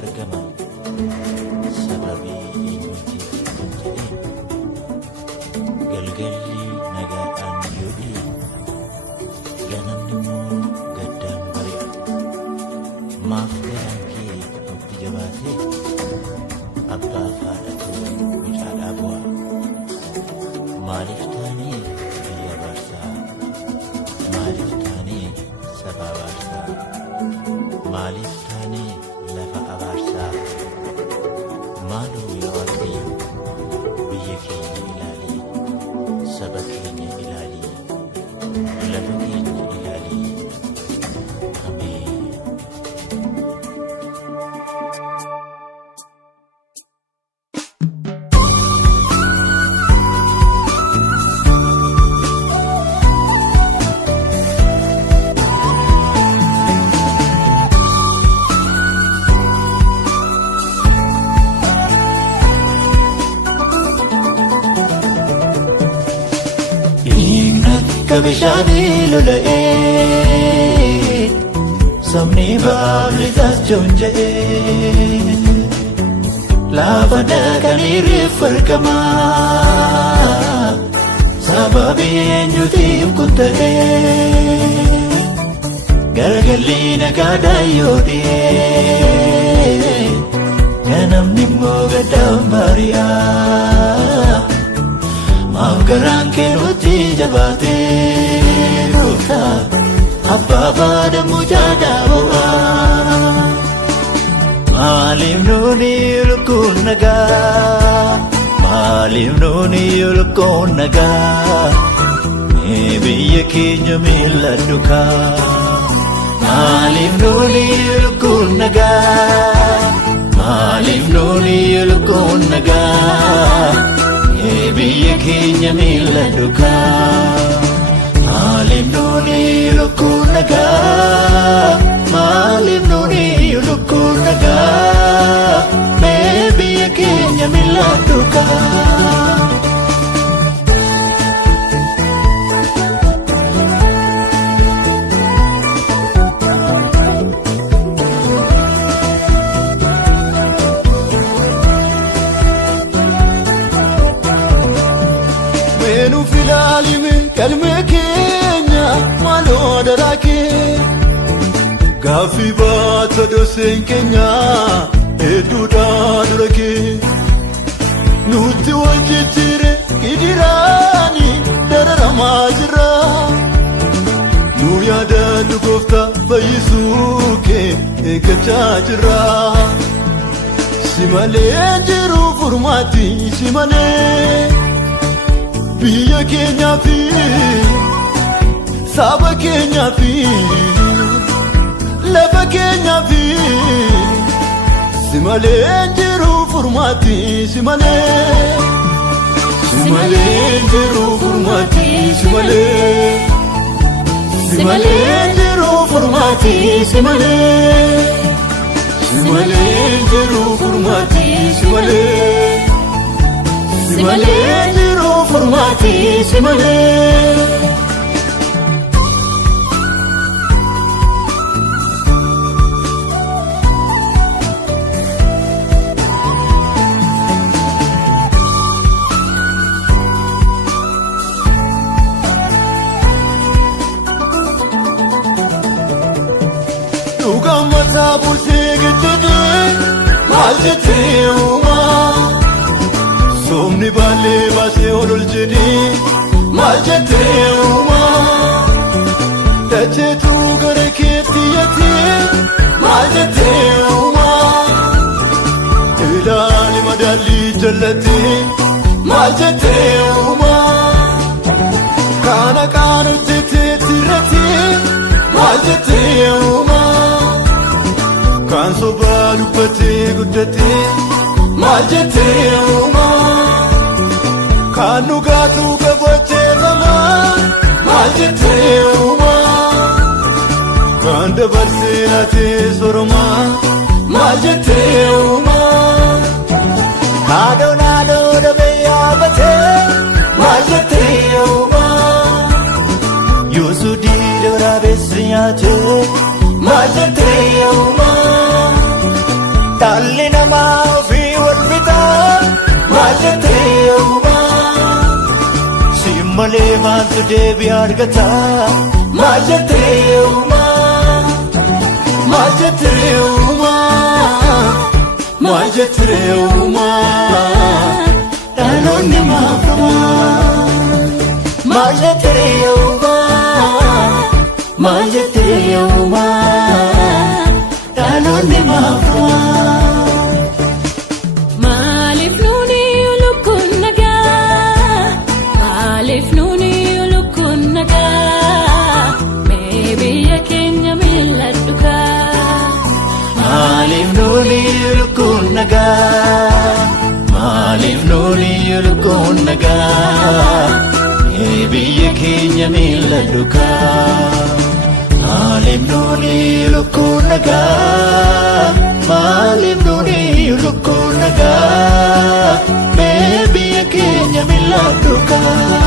argama sababii eenyuutiif kan jedheen galgalli nagaadhaan yoo dhi'e ganamni immoo gaddaan bari'a maaf garaan kee nutti jabaatee abbaa fi haadhatu mucaadhaa bu'a maaliif taanee biyya baarsaa maaliif taanee saba abaarsaa maaliif taanee lafa abaarsaa maaloo yaa Waaqayyo biyya keenya ilaalii saba keenya ilaalii lafa keenya ilaalii ameen. Bishaanii lola'ee sabni baaflisaas joonja'ee lafa dhaqanii reeffa argamaa sababii eenyuutiif kun ta'ee galgalli nagaadhaan yoo dhi'ee ganamni immoo gaddaan bari'a maaf garaan kee nutti jabaatee gooftaa abbaa baada mucaadhaa bu'a maaliif nuuni lukkuun nagaa maaliif nuuni lukkuun nagaa mee biyya keenya miila dukaa maaliif nuuni lukkuun nagaa maaliif nuuni lukkuun nagaa biyya keenya miila dukaa maaliif nuuni lukkuun nagaa maaliif nuuni lukkuun nagaa mee biyya keenya miila dukaa. Kalme keenya maaloo daraakee gaaffii baata doseen keenya hedduudhaa dura kee nutti wal jijjiire gidiraani dararamaa jirra nu yaadadhu gooftaa fayyisuu kee eeggachaa jirra si malee jiru furmaati si malee. Biyya keenyaa fi saba keenyaa fi lafa keenyaa fi si malee jiru furmaati si malee jiru furmaati si malee jiru furmaati si malee jiru furmaati si malee jiru furmaati si malee. Dhugaan mataa bultee gajjadee maal jettee uumaa somni baalee baasee ol jedhee maal jettee uumaa dacheetu gara keetti yaatee maal jettee uumaa ilaali madaalii jallatee maal jettee uumaa kana kaanu jettee tirratee maal jettee uumaa kan sobaa dubbatee guddatee maal jettee uumaa kan dhugaatu qabacheeffamaa maal jettee uumaa kan dabarsee laatee soromaa maal jettee uumaa haadhoon dhabee yaabbatee maal jettee uumaa yoosuu diida waraabessi nyaatee maal jettee uumaa dhalli namaa ofii wal fixaa maal jettee uumaa si malee maaltu deebii argata maal jettee uumaa maal jettee uumaa maal jettee uumaa dhaloonni maafamaa maal jettee uumaa maal jettee uumaa dhaloonni maafamaa. Maaliif nuuni lukkuun nagaa maaliif nuuni lukkuun nagaa mee biyya keenya mil'adhu kaa maaliif nuuni lukkuun nagaa maaliif nuuni lukkuun nagaa mee biyya keenya mil'adhu kaa maaliif nuuni lukkuun nagaa maaliif nuuni lukkuun nagaa mee biyya keenya mil'adhu kaa.